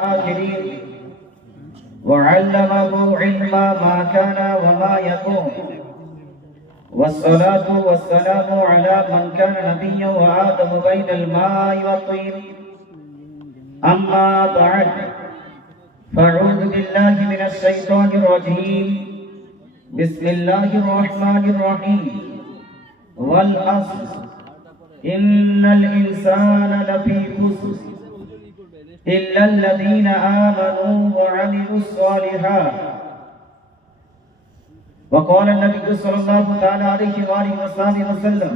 الآخرين وعلمه علم ما كان وما يكون والصلاة والسلام على من كان نبيا وآدم بين الماء والطين أما بعد فأعوذ بالله من الشيطان الرجيم بسم الله الرحمن الرحيم والعصر إن الإنسان لفي خسر إلا الذين آمنوا وعملوا الصالحات وقال النبي صلى الله عليه وآله وسلم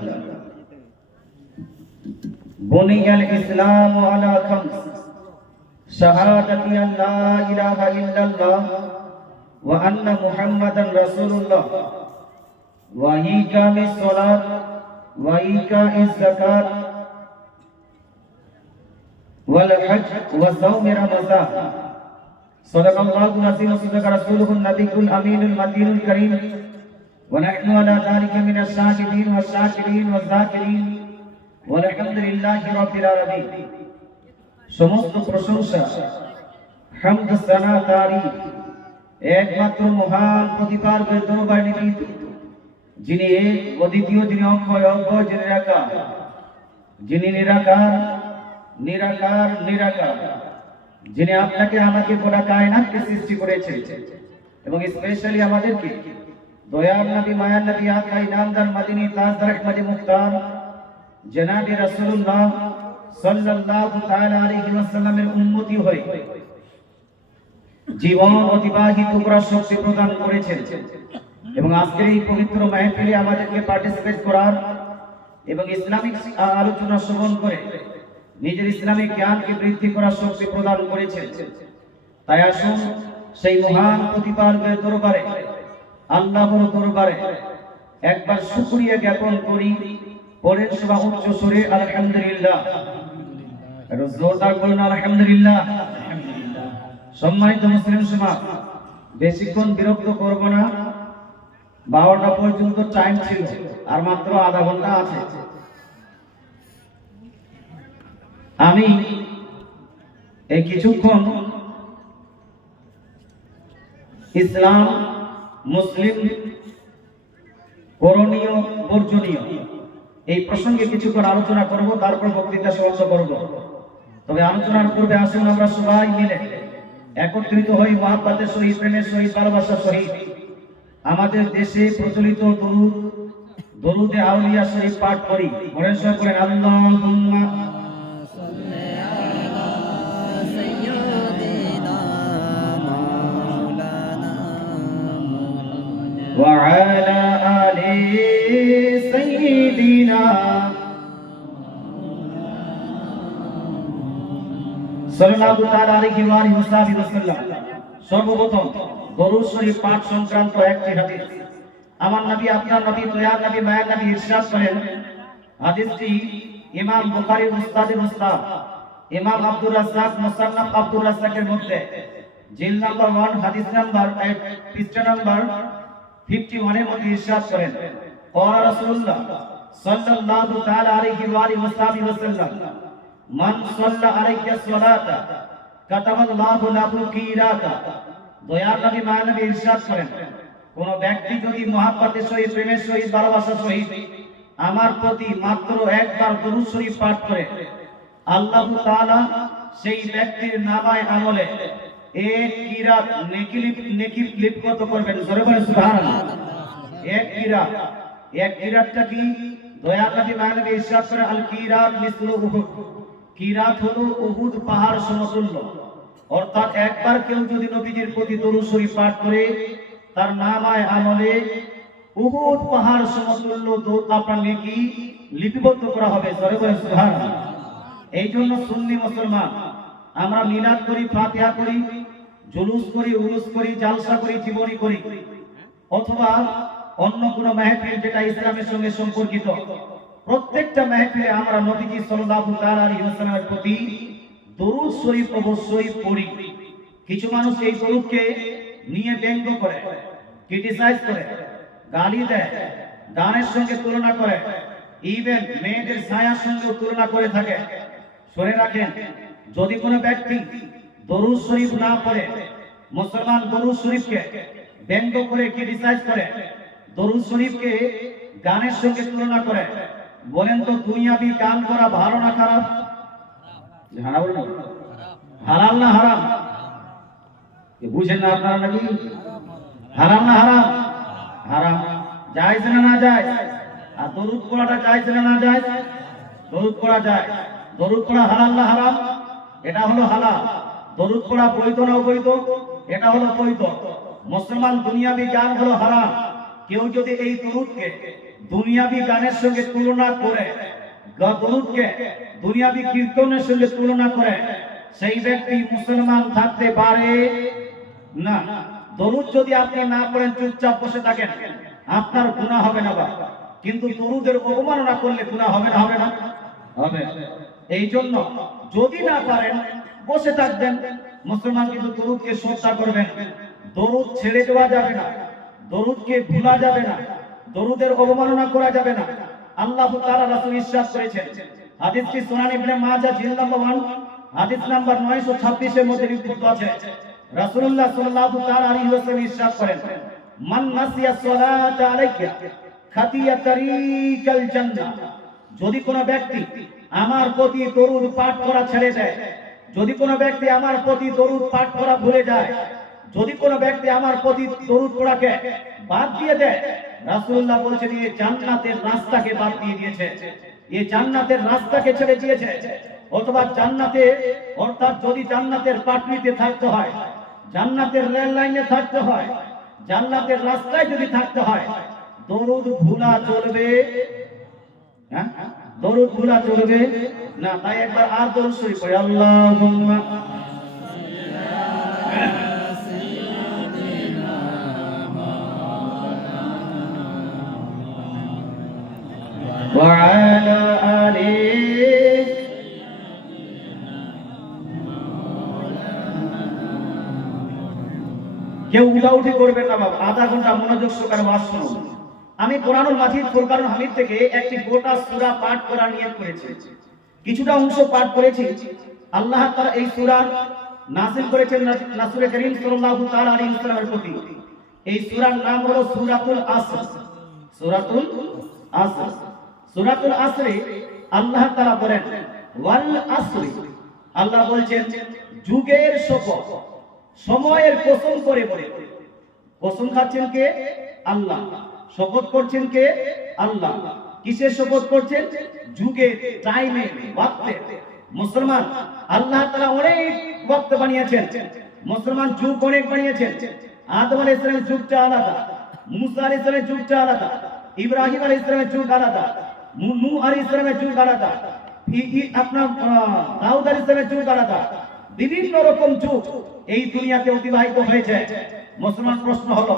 بني الإسلام على خمس شهادة أن لا إله إلا الله وأن محمدا رسول الله وإقام الصلاة وإيتاء الزكاة والحج وصوم رمضان صدق الله العظيم وصدق رسوله النبي الأمين المتين الكريم ونحن على ذلك من الشاهدين والشاكرين والذاكرين والحمد لله رب العالمين সমস্ত প্রশংসা হামদ সানা তারিফ একমাত্র মহান প্রতিপালকের দরবারে নিবেদিত যিনি এক অদ্বিতীয়, যিনি অক্ষয় অক্ষয়, যিনি নিরাকার, যিনি নিরাকার নিরাকার নিরাকার, যিনি আপনাকে আমাকে গোটা কায়নাতকে সৃষ্টি করেছেন এবং স্পেশালি আমাদেরকে দয়ার নবী মায়ার নবী আকা ইনামদার মদিনী তাজদার আহমদ মুখতার জনাবে রাসূলুল্লাহ সাল্লাল্লাহু তাআলা আলাইহি ওয়াসাল্লামের উম্মতি হয়ে জীবন অতিবাহিত করার শক্তি প্রদান করেছেন এবং আজকের এই পবিত্র মাহফিলে আমাদেরকে পার্টিসিপেট করার এবং ইসলামিক আলোচনা শ্রবণ করে নিজের ইসলামিক জ্ঞানকে বৃদ্ধি করার শক্তি প্রদান করেছেন। তাই আসুন সেই মহান প্রতিপালকের দরবারে, আল্লাহর দরবারে একবার শুকরিয়া জ্ঞাপন করি। পরের সভা উচ্চ সুরে আলহামদুলিল্লাহ, জোরদার বলুন আলহামদুলিল্লাহ। সম্মানিত মুসলিম সমাজ, বেশিক্ষণ বিরক্ত করব না, 12টা পর্যন্ত টাইম ছিল, আর মাত্র আধা ঘন্টা আছে। আমি এই কিছুক্ষণ ইসলাম, মুসলিম, করণীয় বর্জনীয় এই প্রসঙ্গে কিছুক্ষণ আলোচনা করব, তারপর বক্তৃতা সমাপ্ত করব। তবে আলোচনার পূর্বে আসুন আমরা সবাই মিলে একত্রিত হই মহাব্বতের সহিত, প্রেমের সহিত, ভালোবাসার সহিত আমাদের দেশে প্রচলিত দরুদে আউলিয়া শরীফ পাঠ করি। পড়েন সবাই, পড়েন আল্লাহুম্মা وعلى آل سيدنا সাল্লাল্লাহু তাআলা আলাইহি ওয়া আলিহি ওয়াসাল্লাম। সর্বপ্রথম দরুদ শরীফ পাঠ সংক্রান্ত একটি হাদিস আমার নবী, আপনার নবী, দয়ার নবী, মায়ের নবী ইরশাদ করেন। হাদিসটি ইমাম বুখারীর উস্তাদের উস্তাদ ইমাম আব্দুর রাজ্জাক মুসান্নাফ আব্দুর রাজ্জাকের মধ্যে জিলদ নাম্বার 1 হাদিস নাম্বার 8 পৃষ্ঠা নাম্বার 51 এর মধ্যে ইরশাদ করেন, ক্বালা রাসূলুল্লাহ সাল্লাল্লাহু তাআলা আলাইহি ওয়া আলিহি ওয়াসাল্লাম মান সাল্লা আলাইয়া সালাতা কাতাবাল্লাহু লাহু কিরাতা। দয়ার নবী মায়ার নবী ইরশাদ করেন, কোন ব্যক্তি যদি মহব্বতের সহিত, প্রেমের সহিত, ভালোবাসার সহিত আমার প্রতি মাত্র একবার দরুদ শরীফ পাঠ করে, আল্লাহ তাআলা সেই ব্যক্তির নামায়ে আমলে এক কিরাত নেকি লিপিবদ্ধ করবেন। জোরে বলেন সুবহানাল্লাহ। এক কিরাতটা কি? দয়ার নবী মায়ার নবী ইরশাদ করেন, আল কিরাত মিসলু উহুদ। কিরাত হলো উহুদ পাহাড় সমতুল্য। অর্থাৎ একবার কেউ যদি নবীজির প্রতি দরুদ শরীফ পাঠ করে, তার নামায়ে আমলে উহুদ পাহাড় সমতুল্য আপনার নেকি লিপিবদ্ধ করা হবে। জোরে বলেন সুবহানাল্লাহ। এই জন্য সুন্নি মুসলমান আমরা মিলাদ করি, ফাতিহা করি, জুলুস করি, উরুস করি, জালসা করি, জীবনী করি, অথবা অন্য কোনো মাহফিল যেটা ইসলামের সঙ্গে সম্পর্কিত, প্রত্যেকটা মাহফিলে আমরা নবীজি সাল্লাল্লাহু তাআলা আলাইহি ওয়াসাল্লামের প্রতি দরুদ শরীফ অবশ্যই পড়ি। কিছু মানুষ এই দরুদকে নিয়ে ব্যঙ্গ করে, ক্রিটিসাইজ করে, গালি দেয়, গানের সঙ্গে তুলনা করে, ইভেন মেয়েদের ছায়ার সঙ্গে তুলনা করে থাকে। শুনে রাখেন, যদি কোনো ব্যক্তি দরুদ শরীফ না পড়ে মুসলমান দরুদ শরীফকে ব্যঙ্গ করে ক্রিটিসাইজ করে, দরুদ শরীফকে গানের সঙ্গে তুলনা করে, বলেন তো দুনিয়াবি গান করা ভালো না খারাপ? হালাল না হারাম? বুঝেন না আপনারা নাকি? হালাল না হারাম? হারাম। জায়েজ না না জায়েজ? আর দরুদ পড়াটা জায়েজ না না জায়েজ? দরুদ পড়া যায়। দরুদ পড়া হালাল না হারাম? এটা হলো হালাল। দরুদ পড়া বৈধ না অবৈধ? এটা হলো বৈধ। মুসলমান দুনিয়াবি গান হলো হারাম। কেউ যদি এই দরুদকে দুনিয়াবি গানের সঙ্গে তুলনা করে, দরুদকে দুনিয়াবি কীর্তনের সঙ্গে তুলনা করে, সেই ব্যক্তি মুসলমান থাকতে পারে না। দরুদ যদি আপনি না পড়েন, চুপচাপ বসে থাকেন, আপনার গুনাহ হবে না বাবা। কিন্তু দরুদের অবমাননা করলে গুনাহ হবে না? হবে না? হবে। এই জন্য যদি না পারেন বসে থাকবেন। মুসলমান কিন্তু দরুদকে শ্রদ্ধা করবেন। দরুদ ছেড়ে দেওয়া যাবে না, দরুদকে ভুলা যাবে না, দরুদের অবমাননা করা যাবে না। আল্লাহ তাআলা রাসূল ইরশাদ করেছেন, হাদিসটি সুনান ইবনে মাজাহ জিলদ নম্বর 1 হাদিস নাম্বার 926 এর মধ্যে লিখিত আছে। রাসূলুল্লাহ সাল্লাল্লাহু তাআলা আলাইহি ওয়াসাল্লাম ইরশাদ করেন, মান নাসিয়া সালাতা আলাইকা খাতিয়া তারিকাল জান্নাহ। যদি কোনো ব্যক্তি আমার প্রতি দরুদ পাঠ করা ছেড়ে দেয়, যদি কোনো ব্যক্তি আমার প্রতি দরুদ পাঠ করা ভুলে যায়, যদি কোনো ব্যক্তি আমার প্রতি দরুদ পড়াকে বাদ দিয়ে দেয়, রাসূলুল্লাহ বলেছেন এই জান্নাতের রাস্তাকে বাদ দিয়ে দিয়েছে, এই জান্নাতের রাস্তাকে ছেড়ে দিয়েছে। অথবা জান্নাতে, অর্থাৎ যদি জান্নাতের পাটলিতে থাকতে হয়, জান্নাতের রেল লাইনে থাকতে হয়, জান্নাতের রাস্তায় যদি থাকতে হয়, দরুদ ভুলা চলবে না? দরুদ ভুলা চলবে না। তাই একবার আর দরুদ শরীফ পড়ি, আল্লাহুম্মা وعلى آله। কেউ উঠাউঠি করবেন না বাবা, আধা ঘন্টা মনোযোগ সহকারে ওয়াজ শুনুন। আমি কোরআনুল মাজিদ ফুরকানুল হামিদ থেকে একটি গোটা সূরা পাঠ করা নিয়ত করেছি। কিছুটা অংশ পাঠ করেছি। আল্লাহ তাআলা এই সূরা নাযিল করেছেন রাসূল করিম সাল্লাল্লাহু তাআলা আলাইহি ওয়াসাল্লামের প্রতি। এই সূরার নাম হলো সূরাতুল আসর। সূরাতুল আসর। সূরাতুল আসরে আল্লাহ তাআলা বলেন ওয়াল আসরি, আল্লাহ বলছেন যুগের শপথ, সময়ের কসম করে বলে। কসম খাচ্ছেন কে? আল্লাহ। শপথ করছেন কে? আল্লাহ। কিসের শপথ করছেন? যুগে, টাইমে, ওয়াক্তে। মুসলমান আল্লাহ তাআলা অনেক ওয়াক্ত বানিয়েছেন। মুসলমান যুগ অনেক বানিয়েছেন। আদম আলাইহিস সালামের যুগটা আলাদা, মুসা আলাইহিস সালামের যুগটা আলাদা, ইব্রাহিম আলাইহিস সালামের যুগ আলাদা, নূহ আলাইহিস সালামের যুগ আলাদা, আপনার দাউদ আলাইহিস সালামের যুগ আলাদা। বিভিন্ন রকম যুগ এই দুনিয়াতে অতিবাহিত হয়েছে। মুসলমান প্রশ্ন হলো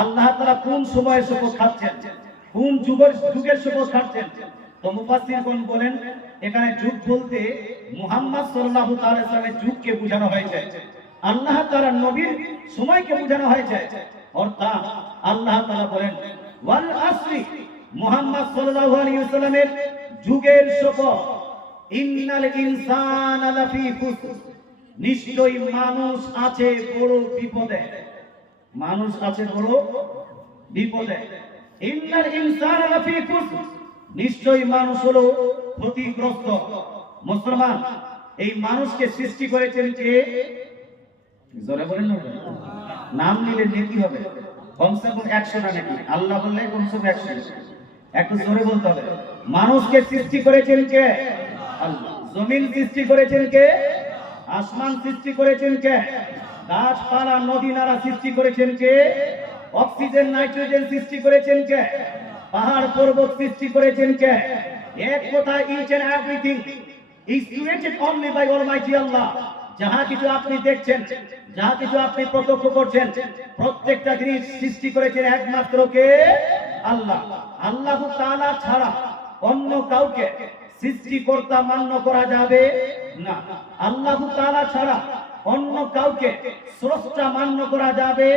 আল্লাহ তাআলা কোন সময়ের শপথ খাচ্ছেন, কোন যুগের শপথ খাচ্ছেন? তো মুফাসসিরগণ বলেন এখানে যুগ বলতে মুহাম্মদ সাল্লাল্লাহু তাআলা আলাইহি ওয়াসাল্লামের যুগকে বোঝানো হয়েছে, আল্লাহ তাআলার নবীর সময়কে বোঝানো হয়েছে। অর্থাৎ আল্লাহ তাআলা বলেন ওয়াল আসরি, মুহাম্মদ সাল্লাল্লাহু আলাইহি ওয়াসাল্লামের যুগের শপথ, ইন্নাল ইনসানা লাফি খুসর, নিশ্চয়ই মানুষ আছে বড় বিপদে। মানুষ আছে বড় বিপদে। ইন্নাল ইনসানা লাফি খুসর, নিশ্চয়ই মানুষ হলো ক্ষতিগ্রস্ত। মুসলমান এই মানুষকে সৃষ্টি করেছেন কে? জোরে বলেন না, নাম নিলে নেকি হবে কমসে কম 100টা নেকি, আল্লাহ বললে কমসে কম 100। একটু জোরে বলতে হবে। মানুষকে সৃষ্টি করেছেন কে? আল্লাহ। জমিন সৃষ্টি করেছেন কে? আসমান সৃষ্টি করেছেন কে? গাছপালা নদী নালা সৃষ্টি করেছেন কে? অক্সিজেন নাইট্রোজেন সৃষ্টি করেছেন কে? পাহাড় পর্বত সৃষ্টি করেছেন কে? এক কথা, each and everything is created only by almighty Allah. যাহা কিছু আপনি দেখছেন, যাহা কিছু আপনি প্রত্যক্ষ করছেন, প্রত্যেকটা জিনিস সৃষ্টি করেছেন একমাত্র কে? আল্লাহ। আল্লাহ তাআলা ছাড়া অন্য কাউকে সৃষ্টিকর্তা মান্য করা যাবে না। আল্লাহ তাআলা ছাড়া অন্য কাউকে স্রষ্টা মান্য করা যাবে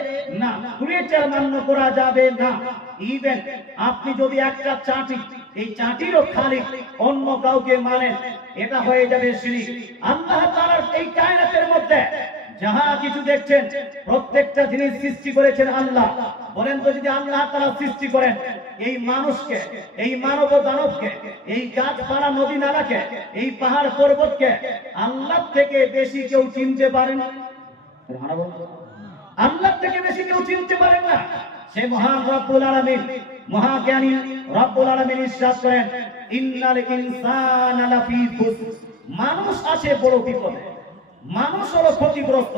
না, ক্রিয়েটর মান্য করা যাবে না। ইভেন আপনি যদি একটা চাটি এই চাটিরও খালিক অন্য কাউকে মানেন, এটা হয়ে যাবে শিরক। আল্লাহ তাআলার এই কায়নাতের মধ্যে যাহা কিছু দেখছেন প্রত্যেকটা জিনিস সৃষ্টি করেছেন আল্লাহ। বলেন তো, যদি আল্লাহ তাআলা সৃষ্টি করেন এই মানুষকে, এই মানব দানবকে, এই গাছপালা নদী নালাকে, এই পাহাড় পর্বতকে আল্লাহ থেকে বেশি কেউ চিনতে পারেন? আল্লাহ থেকে বেশি কেউ চিনতে পারেন না। সে মহান রব্বুল আলামিন, মহাজ্ঞানী রব্বুল আলামিন ইরশাদ করেন, ইন্নাল ইনসানা লাফি খুসর, মানুষ আছে বড় বিপদে, মানুষ হলো ক্ষতিগ্রস্ত।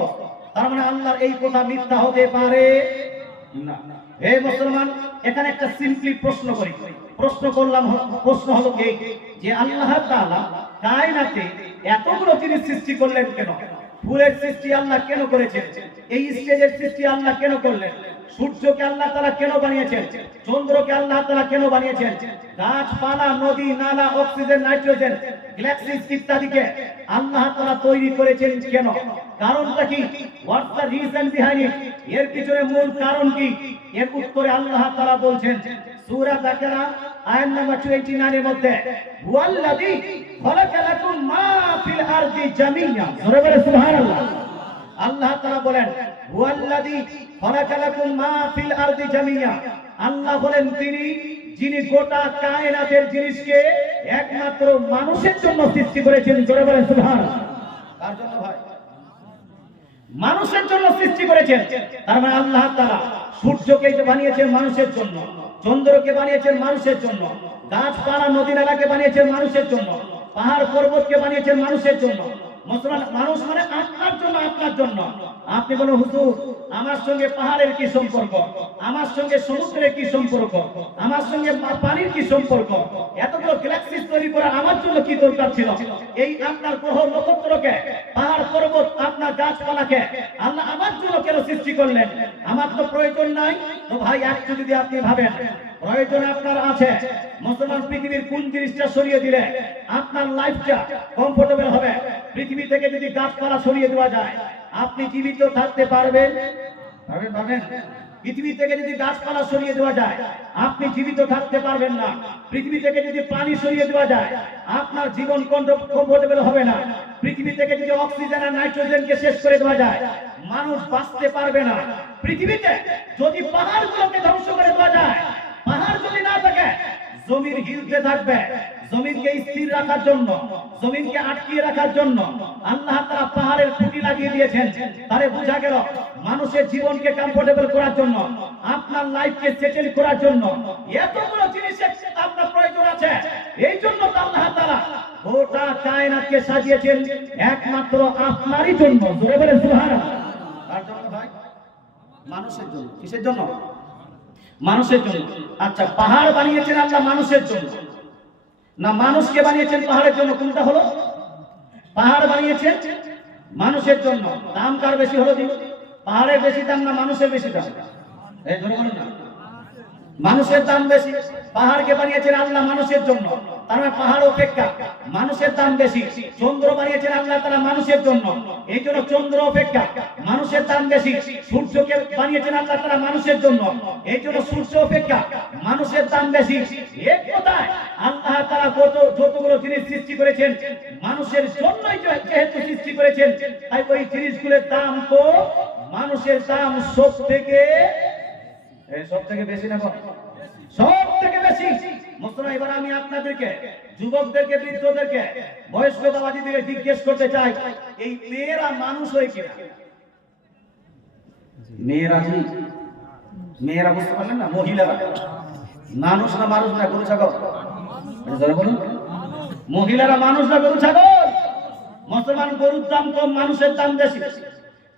তার মানে আল্লাহর এই কথা মিথ্যা হতে পারে না। হে মুসলমান, এখানে একটা সিম্পলি প্রশ্ন করি, প্রশ্ন হলো এই যে আল্লাহ তাআলা কায়নাতে এতগুলো জিনিস সৃষ্টি করলেন কেন? ফুলের সৃষ্টি আল্লাহ কেন করেছেন? এই স্টেজের সৃষ্টি আল্লাহ কেন করলেন? সূর্যকে আল্লাহ তাআলা কেন বানিয়েছেন? চন্দ্রকে আল্লাহ তাআলা কেন বানিয়েছেন? গাছপালা, নদী, নালা, অক্সিজেন, নাইট্রোজেন, গ্যালাক্সি ইত্যাদিকে আল্লাহ তাআলা তৈরি করেছেন কেন? কারণটা কি? What's the reason behind it? এর পিছনে মূল কারণ কি? এর উত্তরে আল্লাহ তাআলা বলছেন সূরা বাকারা আয়াত নাম্বার 29 এর মধ্যে, হুয়াল্লাযী খালাকা লাকুম মা ফিল আরদি জামিআ। জোরে বলে সুবহানাল্লাহ। আল্লাহ তাআলা বলেন হুয়াল্লাযী খালাকা লাকুম মা ফিল আরদি জামিআ। আল্লাহ বলেন তিনি যিনি গোটা কায়নাতের জিনিসকে একমাত্র মানুষের জন্য সৃষ্টি করেছেন। জোরে বলে সুবহানাল্লাহ। কার জন্য ভাই? মানুষের জন্য সৃষ্টি করেছেন। তার মানে আল্লাহ তাআলা সূর্যকে বানিয়েছেন মানুষের জন্য, চন্দ্রকে বানিয়েছেন মানুষের জন্য, গাছপালা নদী নালাকে বানিয়েছেন মানুষের জন্য, পাহাড় পর্বতকে বানিয়েছেন মানুষের জন্য। মুসলমান মানুষ মানে আপনার জন্য, আপনার জন্য। আপনি বলেন হুজুর আমার সঙ্গে পাহাড়ের কি সম্পর্ক, আমার সঙ্গে সমুদ্রের কি সম্পর্ক, আমার সঙ্গে পানির কি সম্পর্ক, এতগুলো গ্যালাক্সি তৈরি করা আমার জন্য কি দরকার ছিল? এই আপনার গ্রহ নক্ষত্রকে, পাহাড় পর্বত, আপনার গাছপালাকে আল্লাহ আমার জন্য কেন সৃষ্টি করলেন? আমার তো প্রয়োজন নাই। তো ভাই একটু যদি আপনি ভাবেন প্রয়োজন আপনার আছে, মুসলমান পৃথিবীর কোন জিনিসটা সরিয়ে দিলে আপনার লাইফটা কমফোর্টেবল হবে? পৃথিবী থেকে যদি গাছপালা সরিয়ে দেওয়া যায় আপনি জীবিত থাকতে পারবেন? পারবেন? পৃথিবী থেকে যদি গাছপালা সরিয়ে দেওয়া যায় আপনি জীবিত থাকতে পারবেন না। পৃথিবী থেকে যদি পানি সরিয়ে দেওয়া যায় আপনার জীবন কমফোর্টেবল হবে না। পৃথিবী থেকে যদি অক্সিজেন আর নাইট্রোজেনকে শেষ করে দেওয়া যায় মানুষ বাঁচতে পারবে না। পৃথিবীতে যদি পাহাড়গুলোকে ধ্বংস করে দেওয়া যায়, পাহাড় যদি না থাকে জমিন হিলতে থাকবে। জমিনকে স্থির রাখার জন্য, জমিনকে আটকিয়ে রাখার জন্য আল্লাহ তাআলা পাহাড়ের খুঁটি লাগিয়ে দিয়েছেন। তারে বোঝা গেল মানুষের জীবনকে কমফোর্টেবল করার জন্য, আপনার লাইফকে সেটেল করার জন্য এতগুলো জিনিসের আপনার প্রয়োজন আছে। এই জন্য আল্লাহ তাআলা গোটা কায়নাতকে সাজিয়েছেন একমাত্র আপনারই জন্য। জোরে বলেন সুবহানাল্লাহ। কার জন্য ভাই? মানুষের জন্য। কিসের জন্য? মানুষের জন্য। আচ্ছা, পাহাড় বানিয়েছেন আল্লাহ মানুষের জন্য না মানুষকে বানিয়েছেন পাহাড়ের জন্য? কোনটা হলো? পাহাড় বানিয়েছেন মানুষের জন্য। দাম কার বেশি হলো? পাহাড়ের বেশি দাম না মানুষের বেশি দাম? এই ধরে বলুন না, মানুষের দাম বেশি। পাহাড়কে বানিয়েছেন আল্লাহ মানুষের জন্য, তার মানে পাহাড় অপেক্ষা মানুষের দাম বেশি। চন্দ্র বানিয়েছেন আল্লাহ তাআলা মানুষের জন্য, এই জন্য চন্দ্র অপেক্ষা মানুষের দাম বেশি। সূর্যকে বানিয়েছেন আল্লাহ তাআলা মানুষের জন্য, এই জন্য সূর্য অপেক্ষা মানুষের দাম বেশি। এক কথায় আল্লাহ তাআলা যতগুলো জিনিস সৃষ্টি করেছেন মানুষের জন্যই যেহেতু সৃষ্টি করেছেন, তাই ওই জিনিসগুলোর দাম তো মানুষের দাম সব থেকে বেশি না? সব থেকে বেশি। মুসলমান, এবার আমি আপনাদেরকে, যুবকদেরকে, বৃদ্ধদেরকে, বয়স্ক বাবাজিদেরকে জিজ্ঞেস করতে চাই, এই মেয়েরা মানুষ হয় কিনা? মেয়েরা বুঝতে পারলেন না? মহিলারা মানুষ না মানুষ না গরু ছাগল? বলুন, মহিলারা মানুষ না গরু ছাগল? মুসলমান, গরুর দাম কম মানুষের দাম বেশি,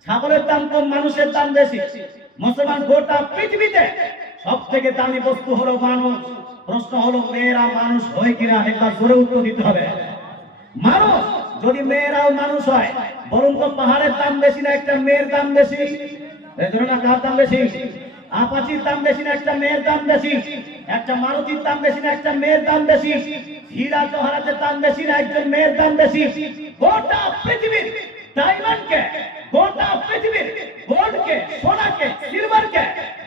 ছাগলের দাম কম মানুষের দাম বেশি। মুসলমান, গোটা পৃথিবীতে সব থেকে দামি বস্তু হলো মানুষ। প্রশ্ন হলো মেয়েরা মানুষ হয় কিনা? একবার জোরে উত্তর দিতে হবে। মানুষ। যদি মেয়েরাও মানুষ হয় বরং তো পাহাড়ের দাম বেশি না একটা মেয়ের দাম বেশি? কার দাম বেশি? আপাচির দাম বেশি না একটা মেয়ের দাম বেশি? একটা মারুতির দাম বেশি না একটা মেয়ের দাম বেশি? হীরা জহরাতের দাম বেশি না একজন মেয়ের দাম বেশি? গোটা পৃথিবীর ডায়মন্ডকে, গোটা পৃথিবীর গোল্ডকে, সোনাকে, সিলভারকে,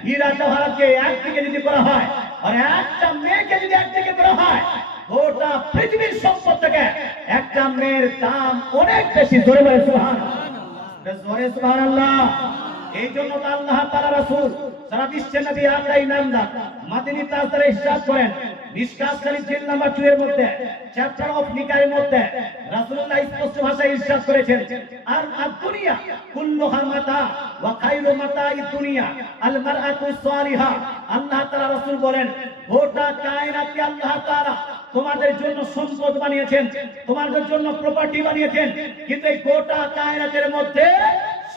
হীরা জহরাতকে একদিকে যদি করা হয় আর একটা মেয়েকে যদি একদিকে করা হয় গোটা পৃথিবীর সম্পদ থেকে একটা মেয়ের দাম অনেক বেশি। জোরে বলে সুবহানাল্লাহ, জোরে সুবহানাল্লাহ। এই জন্য তো আল্লাহ তাআলা রাসূল সারা বিশ্বের নবী আল্লাহর নামদার মাদিনী তাজদারে ইরশাদ করেন মিশকাত শরীফ জিল নাম্বার 2 এর মধ্যে চ্যাপ্টার অফ নিকাহের মধ্যে রাসূলুল্লাহ স্পষ্ট ভাষায় ইরশাদ করেছেন আর দুনিয়া কুল্লুহা মাতা ওয়া খায়রু মাতা'id দুনিয়া আল মারআতু সালিহা। আল্লাহ তাআলা রাসূল বলেন গোটা কায়নাতকে আল্লাহ তাআলা তোমাদের জন্য সম্পদ বানিয়েছেন, তোমাদের জন্য প্রপার্টি বানিয়েছেন, কিন্তু এই গোটা কায়নাতের মধ্যে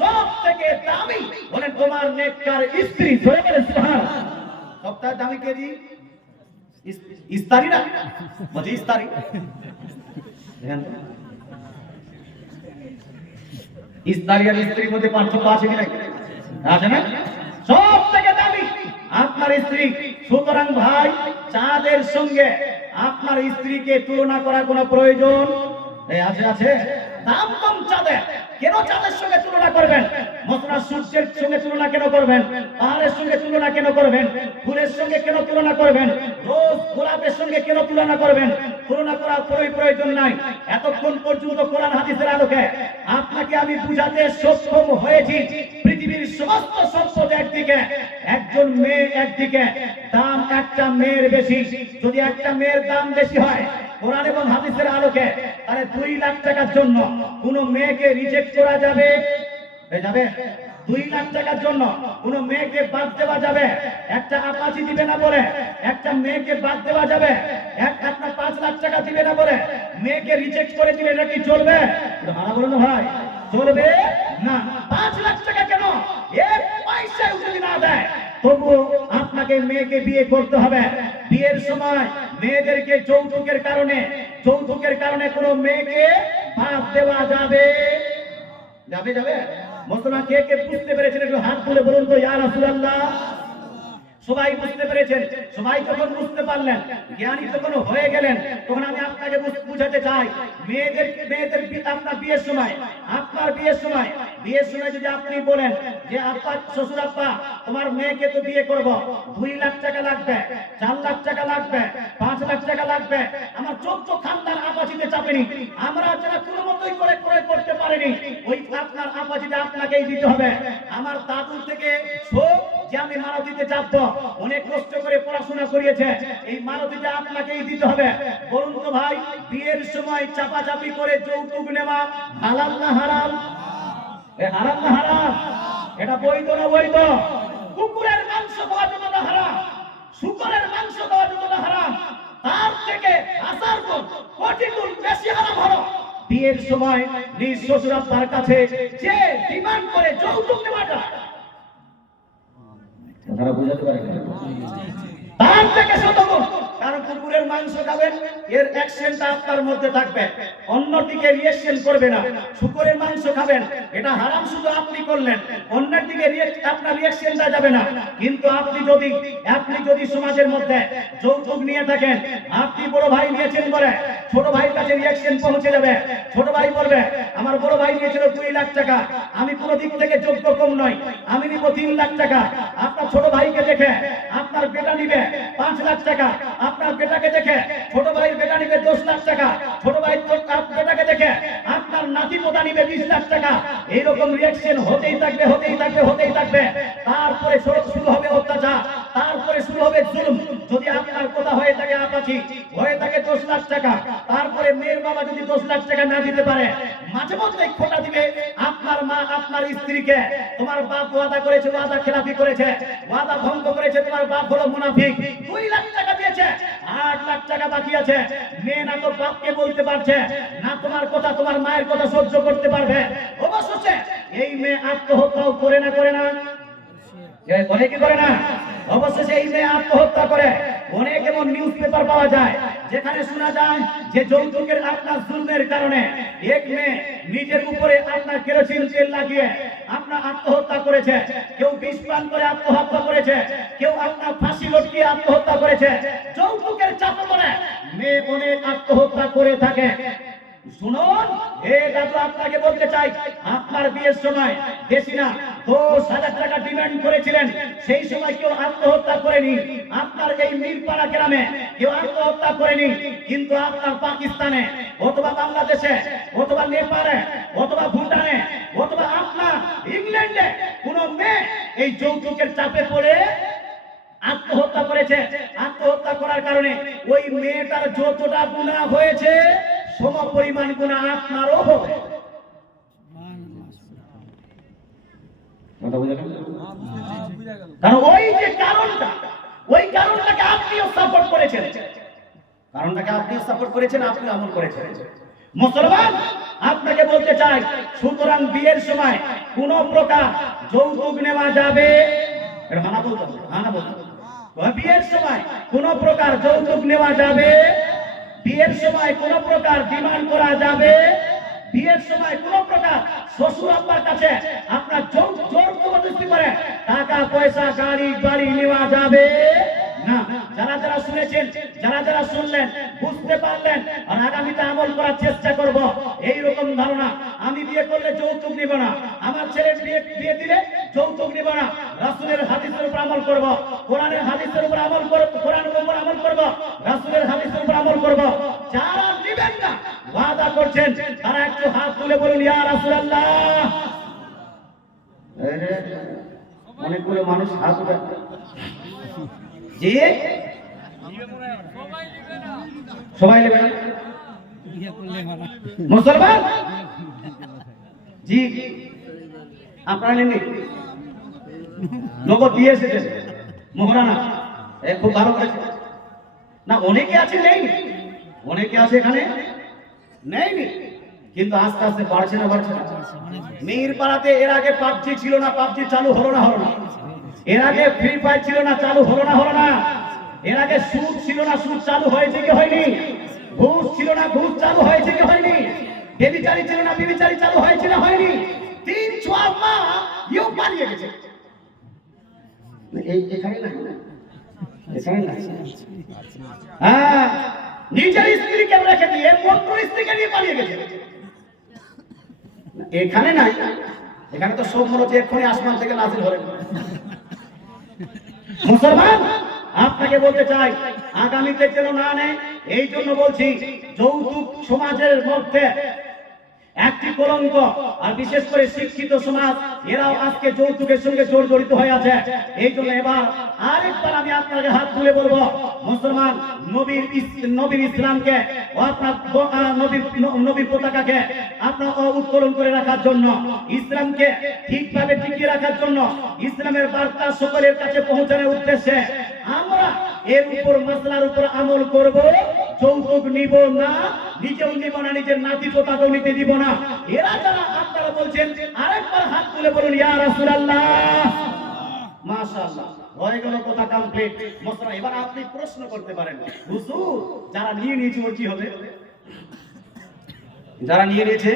সবথেকে দামি বলেন তোমার নেককার স্ত্রী। ধরে বলে সুবহানাল্লাহ। সবথেকে দামি কে জি? স্ত্রী না, বলে স্ত্রী। দেখেন স্ত্রী আর স্ত্রীর মধ্যে পার্থক্য আছে কি না? আছে না? সবথেকে দামি আপনার স্ত্রী। সুতরাং ভাই চাঁদের সঙ্গে আপনার স্ত্রীকে তুলনা করার কোনো প্রয়োজন আছে? আছে। দাম কম চাঁদের, কেন চাঁদের সঙ্গে তুলনা করবেন? মসনা সূর্যের সঙ্গে তুলনা কেন করবেন? পাহাড়ের সঙ্গে তুলনা কেন করবেন? ফুলের সঙ্গে কেন তুলনা করবেন? রোজ গোলাপের সঙ্গে কেন তুলনা করবেন? তুলনা করার প্রয়োজন নাই। এতক্ষণ পর্যন্ত কোরআন হাদিসের আলোকে আপনাকে আমি বুঝাতে সক্ষম হয়েছি পৃথিবীর সমস্ত সম্পদ একদিকে, একজন মেয়ে একদিকে, দাম একটা মেয়ের বেশি। যদি একটা মেয়ের দাম বেশি হয় কোরআন এবং হাদিসের আলোকে, তাহলে 2 লাখ টাকার জন্য কোন মেয়েকে রিজেক্ট করা যাবে? যাবে? 2 লাখ টাকার জন্য কোন মেয়েকে বাদ দেওয়া যাবে? একটা আপাচি দিবে না বলে একটা মেয়েকে বাদ দেওয়া যাবে? আপনার 5 লাখ টাকা দিবে না বলে মেয়েকে রিজেক্ট করে দিলে এটা কি চলবে? ভাড়া বলুন ভাই, চলবে না। 5 লাখ টাকা কেন এক পয়সাও যদি না দেয় তবুও আপনাকে মেয়েকে বিয়ে করতে হবে। বিয়ের সময় মেয়েদেরকে যৌতুকের কারণে কোনো মেয়েকে বাদ দেওয়া যাবে? যাবে? যাবে? মুসলমান কে কে বুঝতে পেরেছেন একটু হাত তুলে বলুন তো ইয়া রাসূলুল্লাহ। সবাই বুঝতে পেরেছেন? সবাই যখন বুঝতে পারলেন, জ্ঞানী যখন হয়ে গেলেন, তখন আমি আপনাকে বুঝাতে চাই মেয়েদের আপনার বিয়ের সময় যদি আপনি বলেন যে আব্বা, শ্বশুর আব্বা তোমার মেয়েকে তো বিয়ে করব, 2 লাখ টাকা লাগবে, 4 লাখ টাকা লাগবে, 5 লাখ টাকা লাগবে, আমার 14 খানদান আপাচিতে চাপেনি, আমরা যারা কোনো মতই করে করতে পারিনি, ওই আপনার আপাচিতে আপনাকেই দিতে হবে। আমার দাদু থেকে সব যে আমি মারুতিতে চাপবো, অনেক কষ্ট করে পড়াশোনা করিয়েছে, এই মারুতিটা আপনাকেই দিতে হবে। বলুন তো ভাই, বিয়ের সময় চাপাচাপি করে যৌতুক নেওয়া হালাল না হারাম? হারাম না হারাম? এটা বৈধ না বৈধ? কুকুরের মাংস খাওয়া যতটা হারাম, শুকরের মাংস খাওয়া যতটা হারাম, তার থেকে 1000 গুণ কোটি গুণ বেশি হারাম হলো বিয়ের সময় নিজ শ্বশুর আব্বার কাছে যে ডিমান্ড করে যৌতুক নেওয়াটা। আপনারা বুঝতে পারেন? তার থেকে শতগুণ। কারণ কুকুরের মাংস খাবেন, এর অ্যাকশনটা আপনার মধ্যে থাকবে, অন্যদিকে রিঅ্যাকশন করবে না। শুকরের মাংস খাবেন, এটা হারাম শুধু আপনি করলেন, অন্যের দিকে আপনার রিঅ্যাকশনটা যাবে না। কিন্তু আপনি যদি সমাজের মধ্যে যৌতুক নিয়ে থাকেন, আপনি বড় ভাই নিয়েছেন বলে ছোট ভাইয়ের কাছে রিঅ্যাকশন পৌঁছে যাবে। ছোট ভাই বলবে আমার বড় ভাই নিয়েছিল 2 লাখ টাকা, আমি কোনো দিক থেকে যোগ্য কম নই, আমি নিব 3 লাখ টাকা। আপনার ছোট ভাইকে দেখে আপনার বেটা নিবে 5 লাখ টাকা, আপনার বেটাকে দেখে ছোট ভাইয়ের বেটা নিবে 10 লাখ টাকা, ছোট ভাই বেটাকে দেখে আপনার নাতি পোতা নিবে 20 লাখ টাকা। এইরকম রিঅ্যাকশন হতেই থাকবে। তারপরে শুরু হবে অত্যাচার, তারপরে শুরু হবে জুলুম। যদি আপনার কথা হয়ে থাকে আপাচি, হয়ে থাকে 10 লাখ টাকা, তারপরে মেয়ের বাবা যদি 10 লাখ টাকা না দিতে পারে, মাঝে মধ্যে খোটা দিবে আপনার মা আপনার স্ত্রীকে, তোমার বাপ ওয়াদা করেছে, ওয়াদা খেলাপি করেছে, ওয়াদা ভঙ্গ করেছে, তোমার বাপ হলো মুনাফিক, 2 লাখ টাকা দিয়েছে, 8 লাখ টাকা বাকি আছে। মেয়ে না তো বাপকে বলতে পারছে না, তোমার কথা তোমার মায়ের কথা সহ্য করতে পারবে। অবশেষে এই মেয়ে আত্মহত্যাও করে না? করে না? অবশেষে এই মেয়ে আত্মহত্যা করে। অনেক এমন নিউজ পেপার পাওয়া যায় যেখানে শোনা যায় যে যৌতুকের আপনার জুলমের কারণে এক মেয়ে নিজের উপরে আপনার কেরোসিন তেল লাগিয়ে আপনার আত্মহত্যা করেছে, কেউ বিষ পান করে আত্মহত্যা করেছে, কেউ আপনার ফাঁসি লটকিয়ে আত্মহত্যা করেছে। যৌতুকের চাপে পড়ে মেয়ে অনেক আত্মহত্যা করে থাকে। শুনুন, দাদু আপনাকে বলতে চাই, আপনার বিয়ের সময় বেশি না 10,000 টাকা ডিমান্ড করেছিলেন, সেই সময় কেউ আত্মহত্যা করেনি। আপনার এই মিরপাড়া গ্রামে কেউ আত্মহত্যা করেনি, কিন্তু আপনার পাকিস্তানে অথবা বাংলাদেশে অথবা নেপালে অথবা ভুটানে অথবা আপনার ইংল্যান্ডে কোন মেয়ে এই যৌতুকের চাপে পড়ে আত্মহত্যা করেছে। আত্মহত্যা করার কারণে ওই মেয়েটার যতটা গুনাহ হয়েছে সম পরিমাণ গুনাহ আপনারও হবে। কারণ ওই যে ওই কারণটাকে আপনিও সাপোর্ট করেছেন, আপনি আমল করেছেন। মুসলমান, আপনাকে বলতে চাই, সুতরাং বিয়ের সময় কোন প্রকার যৌতুক নেওয়া যাবে, বিয়ের সময় কোন প্রকার যৌতুক নেওয়া যাবে, বিয়ের সময় কোন প্রকার ডিমান্ড করা যাবে, বিয়ের সময় কোন প্রকার শ্বশুর আব্বার কাছে আপনার জোর জবরদস্তি করে টাকা পয়সা গাড়ি বাড়ি নেওয়া যাবে না। যারা শুনেছেন, যারা শুনলেন, বুঝতে পারলেন আর আগামীতে আমল করার চেষ্টা করব, এই রকম ধারণা, আমি বিয়ে করলে যৌতুক নিব না, আমার ছেলে বিয়ে দিলে যৌতুক নিব না, রাসূলের হাদিসের উপর আমল করব, কোরআনের হাদিসের উপর আমল করব, কোরআনের উপর আমল করব, রাসূলের হাদিসের উপর আমল করব। যারা নিবেন না ওয়াদা করছেন তারা একটু হাত তুলে বলুন ইয়া রাসূলুল্লাহ। অনেকগুলো মানুষ হাত উঠায়, জি সবাই নেবেন মুসলমান, জি আপনারা নেননি, নগদ দিয়ে এসেছেন মোহরানা, খুব ভালো করেছে না। অনেকে আছে নেই, অনেকে আছে এখানে নেইনি, কিন্তু আস্তে আস্তে বাড়ছে না। মিরপাড়াতে এর আগে পাবজি ছিল না, পাবজি চালু হলো না। এর আগে ফ্রি ফায়ার ছিল না, চালু হলো না। এর আগে সুদ ছিল না, সুদ চালু হয়েছে কি হয়নি? ঘুষ ছিল না, ঘুষ চালু হয়েছে কি হয়নি? বেবিচারি ছিল না, বেবিচারি চালু হয়েছে না হয়নি? 3-4 মা ইউ পালিয়ে গেছে, এখানে না, হ্যাঁ, নিজের স্ত্রীকে রেখে দিয়ে পত্র স্ত্রীকে নিয়ে পালিয়ে গেছে। এখানে নাই, এখানে তো সব মনে হচ্ছে এক্ষুনি আসমান থেকে নাজিল হয়ে। মুসলমান, আপনাকে বলতে চাই, আগামীতে যেন না নেয়, এই জন্য বলছি, যৌতুক সমাজের মধ্যে একটি কলঙ্ক, আর বিশেষ করে শিক্ষিত সমাজ এরাও আজকে যৌতুকের সঙ্গে জড়িত হয়ে আছে। এই জন্য এবার আরেকবার আমি আপনাকে হাত তুলে বলবো, মুসলমান, নবীর ইসলামকে ও আপনার নবীর পতাকাকে আপনার উত্তোলন করে রাখার জন্য, ইসলামকে ঠিকভাবে টিকিয়ে রাখার জন্য, ইসলামের বার্তা সকলের কাছে পৌঁছানোর উদ্দেশ্যে আমরা এর উপর মাসলার উপর আমল করব। যৌতুক নিব না, নিজেও নিব না, নিজের নাতি পোতাকেও নিতে দিব না। এরা যারা আপনারা বলছেন, আরেকবার হাত তুলে বলুন ইয়া রাসূলুল্লাহ। মাশাআল্লাহ, হয়ে গেল কথা কমপ্লিট। মুসলমান, এবার আপনি প্রশ্ন করতে পারেন, হুজুর যারা নিয়ে নিয়েছে ওর কি হবে? যারা নিয়ে নিয়েছে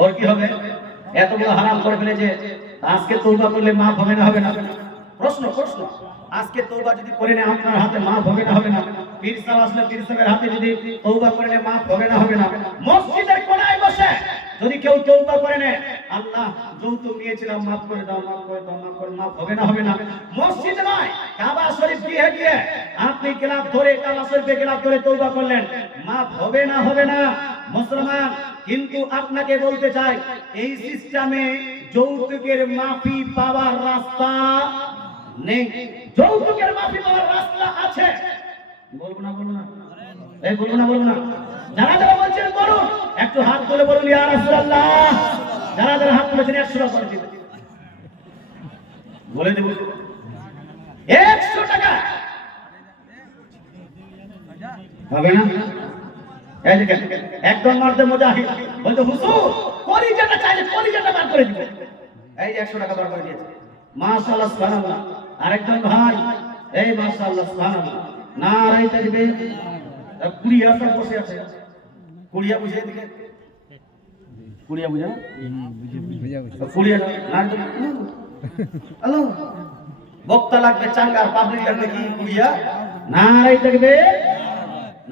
ওর কি হবে? এতগুলো হারাম করে ফেলেছে, আজকে তওবা করলে মাফ হবে না? হবে না? প্রশ্ন আজকে তওবা যদি করে নেয় আপনার হাতে মাফ হবে না? হবে না? পীর সাহেব আসলে পীর সাহেবের হাতে যদি তওবা করে নেয় মাফ হবে না? হবে না? মসজিদের কোণায় বসে যদি কেউ তওবা করে নেয়, আল্লাহ যৌতুক নিয়েছিলাম, মাফ করে দাও, মাফ করে দাও, মাফ করে, মাফ হবে না? হবে না? মসজিদ নয়, কাবা শরীফ গিয়ে আপনি গিলাফ ধরে, কাবা শরীফে গিলাফ ধরে তওবা করলেন, মাফ হবে না? হবে না? মুসলমান, কিন্তু আপনাকে বলতে চাই, এই সিস্টেমে যৌতুকের মাফি পাওয়ার রাস্তা নেই। যৌতুকের মাফি পাওয়ার রাস্তা আছে। বলবো না? এই বলবো না? যারা বলছেন বলুন, একটু হাত তুলে বলুন ইয়া রাসূলুল্লাহ। যারা হাত তুলেছেন 100 টাকা করে দিবেন, বলে দেব 100 টাকা হবে না? এই যে একদম মারতে মুজাহিদ বলতে, হুজুর কলিজাটা চাইলে কলিজাটা বার করে দিব। এই যে 100 টাকা বার করে দিয়েছে, মাশাআল্লাহ, সুবহানাল্লাহ। আরেকজন ভাই, এই মাশাআল্লাহ, সুবহানাল্লাহ, নারায়ে তাকবীর। কুড়িয়া সব বসে আছে, কুড়িয়া বুঝে দিকে, কুড়িয়া বুঝে না, কুড়িয়া না, হ্যালো, বক্তা লাগবে চাঙ্গার, পাবলিক লাগবে কি কুড়িয়া। নারায়ে তাকবীর,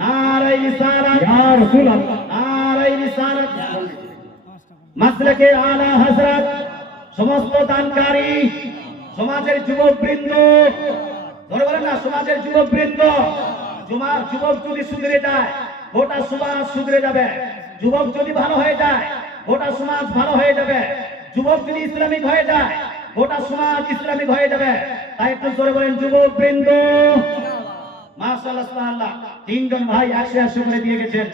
নারায়ে ইসারা, ইয়া রাসূলুল্লাহ। রিসালাত মাসলাকে আলা হযরত সমস্ত দানকারী সমাজের যুবকবৃন্দ, ধরে বলেন না সমাজের যুবকবৃন্দ, যুবক যদি সুধরে যায় গোটা সমাজ সুধরে যাবে, যুবক যদি ভালো হয়ে যায় গোটা সমাজ ভালো হয়ে যাবে, যুবক যদি ইসলামিক হয়ে যায় গোটা সমাজ ইসলামিক হয়ে যাবে। তাই একটু জোরে বলেন যুবকবৃন্দ। মাশাআল্লাহ সুবহানাল্লাহ, তিনজন ভাই 100 করে দিয়ে গেছেন।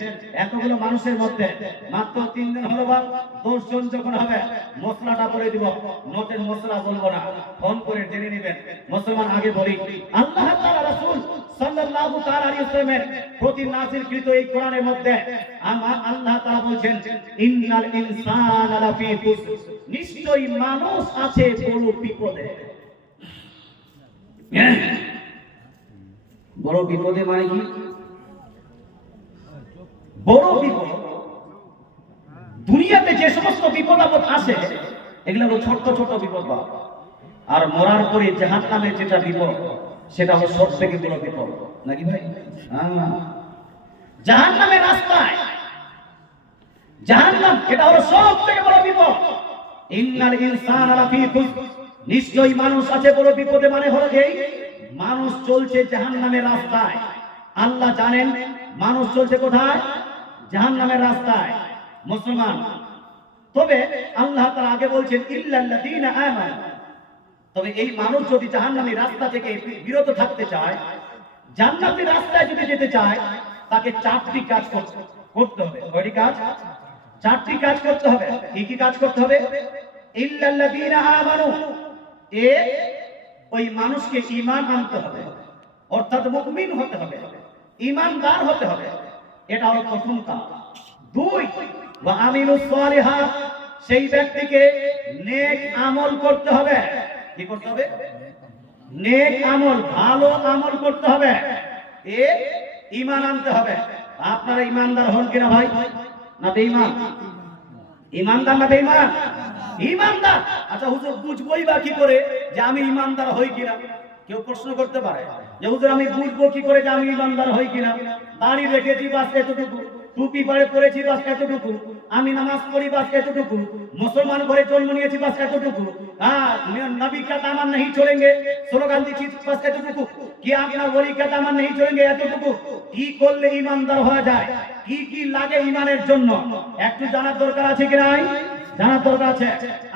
এতগুলো মানুষের মধ্যে মাত্র 3 জন হলো বা 10 জন যখন হবে মশলাটা বলে দিব, নোটের মশলা বলবো না, ফোন করে জেনে নেবেন। মুসলমান আগে বলি, আল্লাহ তাআলা রাসূল সাল্লাল্লাহু তাআলা আলাইহি ওয়াসাল্লামের প্রতি নাযিলকৃত এই কোরআনের মধ্যে আল্লাহ তাআলা বলেন ইন্নাল ইনসানা লাফি খুসর, নিশ্চয়ই মানুষ আছে বড় বিপদে। বড় বিপদে মানে কি? বড় বিপদ দুনিয়াতে যে সমস্ত বিপদ আপদ আসে এগুলো হলো ছোট ছোট বিপদ, আর মরার পরে জাহান্নামের যেটা বিপদ সেটা হলো সব থেকে বড় বিপদ, নাকি ভাই? জাহান্নামের রাস্তায় জাহান্নাম, এটা হলো সব থেকে বড় বিপদ। ইন্নাল ইনসানা লাফি খুসর, নিশ্চয়ই মানুষ আছে বড় বিপদে, মানে হলো এই মানুষ চলছে জাহান্নামের রাস্তায়। আল্লাহ জানেন মানুষ চলছে কোথায়? জাহান্নামের রাস্তায়। মুসলমান, তবে আল্লাহ তাআলা আগে বলছেন ইল্লাল্লাযীনা আমানু, তবে এই মানুষ যদি জাহান্নামের রাস্তা থেকে বিরত থাকতে চায়, জান্নাতের রাস্তায় যদি যেতে চায়, তাকে 4টি কাজ করতে হবে। কয়টি কাজ? 4টি কাজ করতে হবে। কি কি কাজ করতে হবে? ইল্লাল্লাযীনা আমানু, ওই মানুষকে ঈমান আনতে হবে, অর্থাৎ মুমিন হতে হবে, ঈমানদার হতে হবে, এটা হলো প্রথম কাজ। 2, ওয়া আমিলুস সালিহাত, সেই ব্যক্তিকে নেক আমল করতে হবে। কি করতে হবে? নেক আমল, ভালো আমল করতে হবে, ঈমান আনতে হবে। আপনারা ঈমানদার হন কিনা ভাই? না বেঈমান? ঈমানদার না বেঈমান? ঈমানদার। আচ্ছা হুজুর বুঝবই বা কি করে যে আমি ঈমানদার হই কিনা? কেউ প্রশ্ন করতে পারে যে হুজুর আমি বুঝবো কি করে যে আমি ঈমানদার হই কিনা? দাড়ি রেখেছি বাস এতটুকু, টুপি পরেছি বাস এতটুকু, আমি নামাজ পড়ি বাস এতটুকু, মুসলমান ঘরে জন্ম নিয়েছি বাস এতটুকু, নবী का दामन नहीं छोड़ेंगे স্লোগান দিচ্ছি বাস এতটুকু, কি আপনার ওলি का दामन नहीं छोड़ेंगे এতটুকু। কি করলে ঈমানদার হওয়া যায়? কি কি লাগে ঈমানের জন্য একটু জানার দরকার আছে কি নাই? জানার দরকার আছে।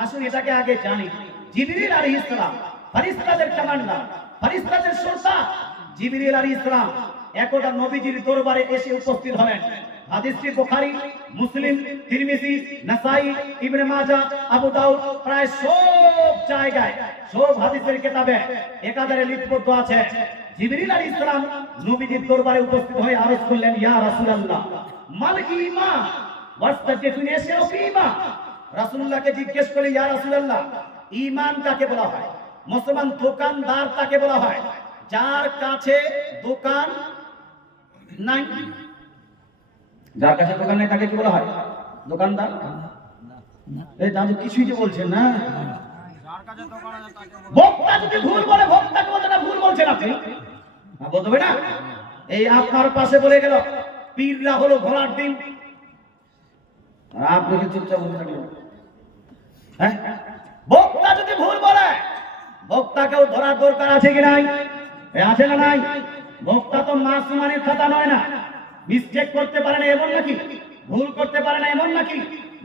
আসুন এটাকে আগে জানি। জিবরিল আলাইহিস সালাম ফেরেশতাদের কমান্ডার, ফেরেশতাদের সর্দার জিবরিল আলাইহিস সালাম একদা নবীজির দরবারে এসে উপস্থিত হলেন। হাদিসটি বুখারী, মুসলিম, তিরমিজি, নাসাই, ইবনে মাজাহ, আবু দাউদ, প্রায় সব জায়গায় সব হাদিসের কিতাবে একাধারে লিপিবদ্ধ আছে। জিবরিল আলাইহিস সালাম নবীজির দরবারে উপস্থিত হয়ে আরজ করলেন, ইয়া রাসূলুল্লাহ মাল ঈমান ওয়াস দ্য ডেফিনিশন অফ ঈমান। রাসূলুল্লাহকে জিজ্ঞেস করে, ইয়া রাসূলুল্লাহ ঈমান কাকে বলা হয়? মুসলমান দোকানদার তাকে বলা হয় যার কাছে দোকান নাই। যার কাছে দোকান নেই তাকে কি বলা হয়? দোকানদার। এই দাদু কিছুই যে বলছেন না। বক্তা যদি ভুল বলে বক্তাকে বলতে না ভুল বলছেন আপনি, বলতে হবে না। এই আপনার পাশে বলে গেল পীররা হলো ঘোড়ার ডিম, আর আপনি কি চুপচাপ বসে থাকলেন? হ্যাঁ, বক্তা যদি ভুল বলে বক্তাকেও ধরার দরকার আছে কি নাই? আছে না নাই? বক্তা তো মাসুমানের খাতা নয় না, মিস্টেক করতে পারে না এমন নাকি? ভুল করতে পারে না এমন নাকি?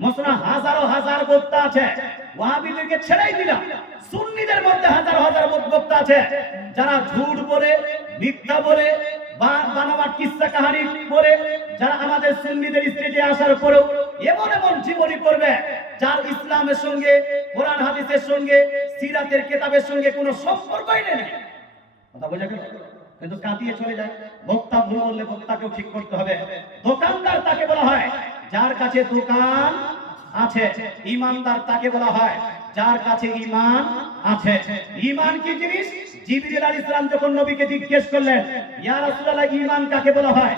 মুসলমান হাজারো হাজার বক্তা আছে, ওয়াহাবিদেরকে ছেড়েই দিলাম, সুন্নিদের মধ্যে হাজার হাজার বক্তা আছে যারা ঝুট বলে, মিথ্যা বলে, বানাবার কিস্সা কাহিনী বলে, যারা আমাদের সুন্নিদের স্টেজে আসার পরেও এমন এমন জীবনী করবে যার ইসলামের সঙ্গে, কোরআন হাদিসের সঙ্গে, সিরাতের কিতাবের সঙ্গে কোনো সম্পর্কই নেই। কথা বোঝা গেল? কিন্তু কাটিয়ে চলে যায়। বক্তা ভুল বললে বক্তাকেও ঠিক করতে হবে। দোকানদার তাকে বলা হয় যার কাছে দোকান আছে, ঈমানদার তাকে বলা হয় যার কাছে ঈমান আছে। ঈমান কি জিনিস? জিবরিল আলাইহিস সালাম যখন নবীকে জিজ্ঞেস করলেন, ইয়া রাসূলুল্লাহ ঈমান কাকে বলা হয়?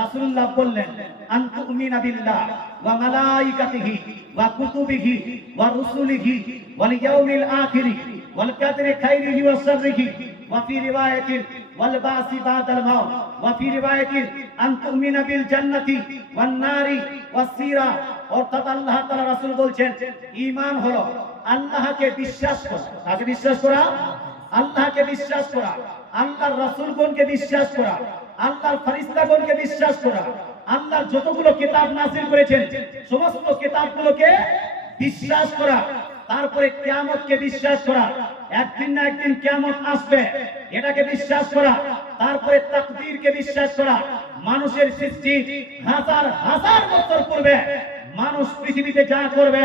রাসূলুল্লাহ বললেন, আন তুমিনা বিল্লাহ ওয়া মালাইকাতিহি ওয়া কুতুবিহি ওয়া রুসুলিহি ওয়াল ইয়াউমিল আখির ওয়াল কাদরি খাইরিহি ওয়া শাররিহি ওয়া ফি রিওয়ায়াতিন ওয়াল বাসি বাদাল মাউত ওয়া ফি রিওয়ায়াতিন আন তুমিনা বিল জান্নাতি ওয়ান নারি ওয়াস সিরা। অর্থাৎ আল্লাহ তাআলা রাসূল বলছেন ঈমান হলো আল্লাহকে বিশ্বাস করা। কাকে বিশ্বাস করা? আল্লাহকে বিশ্বাস করা, আল্লাহর রাসূলগণকে বিশ্বাস করা, আল্লাহর ফেরেশতাগণকে বিশ্বাস করা, আল্লাহ যতগুলো কিতাব নাযিল করেছেন সমস্ত কিতাবগুলোকে বিশ্বাস করা। তারপরে কিয়ামতকে বিশ্বাস করা, একদিন না একদিন কিয়ামত আসবে এটাকে বিশ্বাস করা। তারপরে তাকদীরকে বিশ্বাস করা, মানুষের সৃষ্টি হাজার হাজার বছর পূর্বে মানুষ পৃথিবীতে যা করবে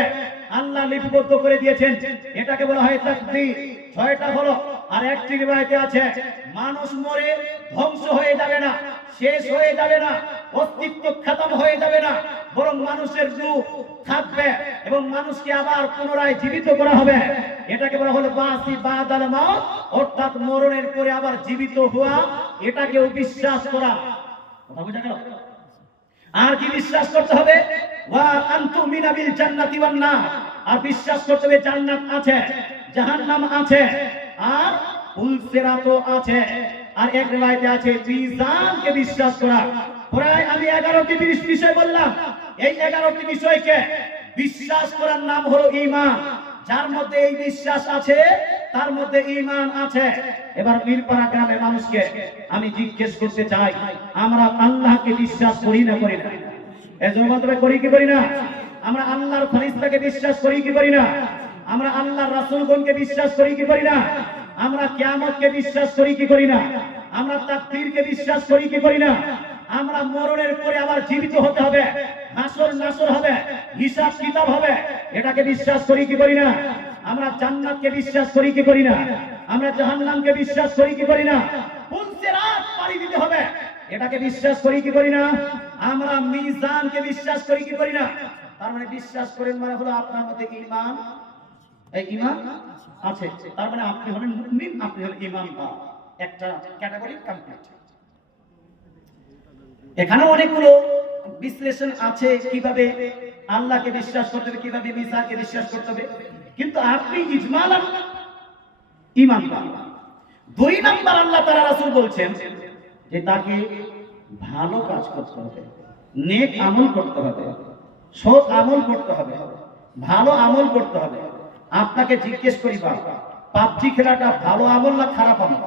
আল্লাহ লিপিবদ্ধ করে দিয়েছেন, এটাকে বলা হয় তাকদীর। ছয়টা হলো। আর একটি রিওয়ায়াতে আছে মানুষ মরে ধ্বংস হয়ে যাবে না, শেষ হয়ে যাবে না, অস্তিত্ব খতম হয়ে যাবে না, বরং মানুষের রূহ থাকবে এবং মানুষকে আবার পুনরায় জীবিত করা হবে। এটাকে বলা হলো বাসি বাদাল মাউত, অর্থাৎ মরণের পরে আবার জীবিত হওয়া, এটাকেও বিশ্বাস করা। কথা বুঝা গেল? আর কি বিশ্বাস করতে হবে? ওয়া আনতুমিনা বিল জান্নাতি ওয়ান নার, আর বিশ্বাস করতে হবে জান্নাত আছে, জাহান্নাম আছে, আর পুলসিরাতও আছে। আর এক রিওয়ায়াতে আছে মিজানকে বিশ্বাস করা। প্রায় আমি 11টি বিষয় বললাম। এই 11টি বিষয়কে বিশ্বাস করার নাম হলো ঈমান। যার মধ্যে এই বিশ্বাস আছে তার মধ্যে ঈমান আছে। এবার মিরপাড়া গ্রামের মানুষকে আমি জিজ্ঞেস করতে চাই, আমরা আল্লাহকে বিশ্বাস করি না করি না? এজন্য করি কি করি না? আমরা আল্লাহর ফেরেশতাকে বিশ্বাস করি কি করি না? আমরা আল্লাহর রাসূলগণকে বিশ্বাস করি কি করি না? আমরা কিয়ামতকে বিশ্বাস করি কি করি না? আমরা তাকদীরকে বিশ্বাস করি কি করি না? আমরা মরণের পরে আবার জীবিত হতে হবে, হাসর নাসর হবে, হিসাব কিতাব হবে, এটাকে বিশ্বাস করি কি করি না? আমরা জান্নাতকে বিশ্বাস করি কি করি না? আমরা জাহান্নামকে বিশ্বাস করি কি করি না? পুলসিরাত পাড়ি দিতে হবে, এটাকে বিশ্বাস করি কি করি না? আমরা মিজানকে বিশ্বাস করি কি করি না? তার মানে বিশ্বাস করেন মানে হলো আপনার মধ্যে ঈমান, এই ঈমান আছে। তার মানে আপনি হলেন মুমিন, আপনি হলেন ঈমানদার। একটা ক্যাটাগরি কমপ্লিট। এখানে অনেকগুলো বিশ্লেষণ আছে কিভাবে আল্লাহকে বিশ্বাস করতে হবে, কিভাবে মিজানকে বিশ্বাস করতে হবে, কিন্তু আপনি ইজমালান ঈমানদার। 2 নাম্বার আল্লাহ তাআলা রাসূল বলছেন যে তাকে ভালো কাজ করতে হবে, নেক আমল করতে হবে, সৎ আমল করতে হবে, ভালো আমল করতে হবে। আপনাকে জিজ্ঞেস করি, পাবজি খেলাটা ভালো আমল না খারাপ আমল?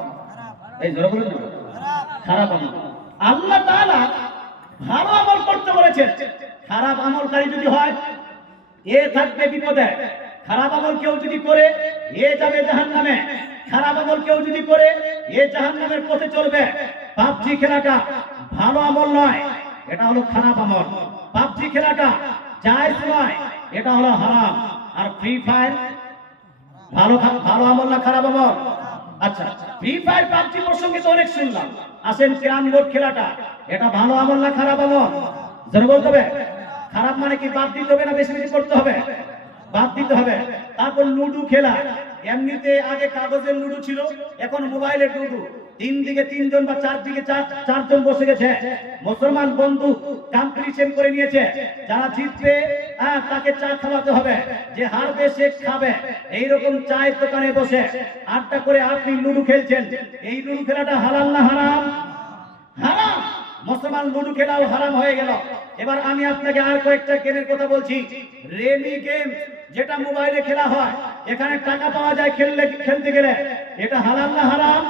এই জোরে বলুন, খারাপ আমল। আল্লাহ তাআলা ভালো আমল করতে বলেছেন। খারাপ আমলকারী যদি হয় এ থাকবে বিপদে। খারাপ আমল কেউ যদি করে এ যাবে জাহান্নামে। খারাপ আমল কেউ যদি করে এ জাহান্নামের পথে চলবে। পাবজি খেলাটা ভালো আমল নয়, এটা হলো খারাপ আমল। পাবজি খেলাটা জায়েজ নয়, এটা হলো হারাম। আর ফ্রি ফায়ার ভালো আমল না খারাপ আমল? আচ্ছা, ফ্রি ফায়ার পাবজি প্রসঙ্গে তো অনেক শুনলাম। আসেন ক্যারাম বোর্ড খেলাটা, এটা ভালো আমল না খারাপ আমল? জোরে বলতে হবে। খারাপ মানে কি বাদ দিতে হবে না বেশি বেশি করতে হবে? বাদ দিতে হবে। তারপর লুডু খেলা, এমনিতে আগে কাগজের লুডু ছিল, এখন মোবাইলের লুডু। 3 দিকে 3 জন বা 4 দিকে 4 জন বসে গেছে। মুসলমান বন্ধু কম্পিটিশন করে নিয়েছে, যারা জিতবে তাকে চা খাওয়াতে হবে, যে হারবে সে খাবে। এইরকম চায়ের দোকানে বসে আড্ডা করে আপনি লুডু খেলছেন। এই লুডু খেলাটা হালাল না হারাম? হারাম। মুসলমান লুডু খেলাও হারাম হয়ে গেল। এবার আমি আপনাকে আর কয়েকটা গেমের কথা বলছি। রেমি গেম, যেটা মোবাইলে খেলা হয়, এখানে টাকা পাওয়া যায় খেলতে গেলে, এটা হালাল না হারাম?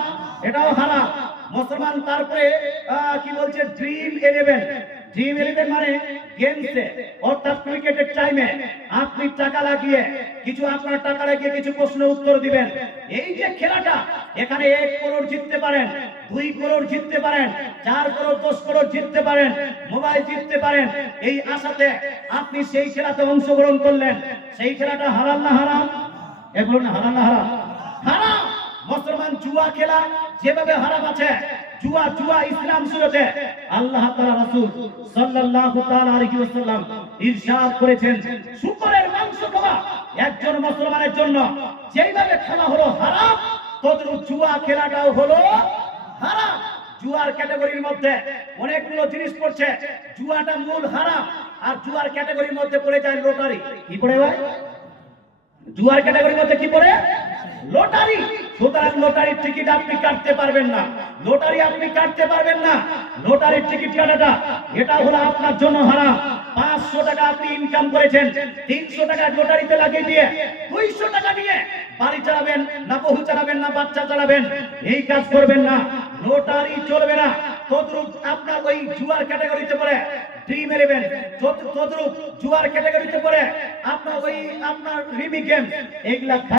এটাও হারাম। মুসলমান তারপরে কি বলছে, ড্রিম 11। ড্রিম 11 মানে গেমসে, অর্থাৎ ক্রিকেটের টাইমে আপনি টাকা লাগিয়ে আপনার টাকা লাগিয়ে কিছু প্রশ্ন উত্তর দিবেন। এই যে খেলাটা, এখানে 1 করোড় জিততে পারেন, 2 করোড় জিততে পারেন, 4 করোড় 10 করোড় জিততে পারেন, মোবাইল জিততে পারেন। এই আশাতে আপনি সেই খেলাতে অংশগ্রহণ করলেন। সেই খেলাটা হালাল না হারাম? এগুলো না হালাল না হারাম? হারাম। মুসলমান জুয়া খেলা যেভাবে হারাম আছে, জুয়া ইসলাম সুরতে আল্লাহ তাআলা রাসূল সাল্লাল্লাহু তাআলা আলাইহি ওয়াসাল্লাম ইরশাদ করেছেন, শুকরের মাংস খাওয়া একজন মুসলমানের জন্য যেভাবে খাওয়া হলো হারাম, তদ্রূপ জুয়া খেলাটাও হলো হারাম। জুয়ার ক্যাটাগরির মধ্যে অনেকগুলো জিনিস পড়ছে। জুয়াটা মূল হারাম। আর জুয়ার ক্যাটাগরির মধ্যে পড়ে যায় লটারি। কি পড়ে ভাই? জুয়ার ক্যাটাগরির মধ্যে কি পড়ে? লটারি। সুতরাং লটারির টিকিট আপনি কাটতে পারবেন না, লটারি আপনি কাটতে পারবেন না। লটারির টিকিট কাটাটা এটা হলো আপনার জন্য হারাম। 500 টাকা আপনি ইনকাম করেছেন, 300 টাকা লটারিতে লাগিয়ে দিয়ে 200 টাকা নিয়ে বাড়ি চালাবেন না, বহু চালাবেন না, বাচ্চা চালাবেন, এই কাজ করবেন না। লটারি চলবে না। তদ্রুপ আপনার ওই জুয়ার ক্যাটাগরিতে পড়ে ড্রিম ইলেভেন, তদ্রুপ জুয়ার ক্যাটাগরিতে পড়ে আপনার রিমি গেম, এগুলা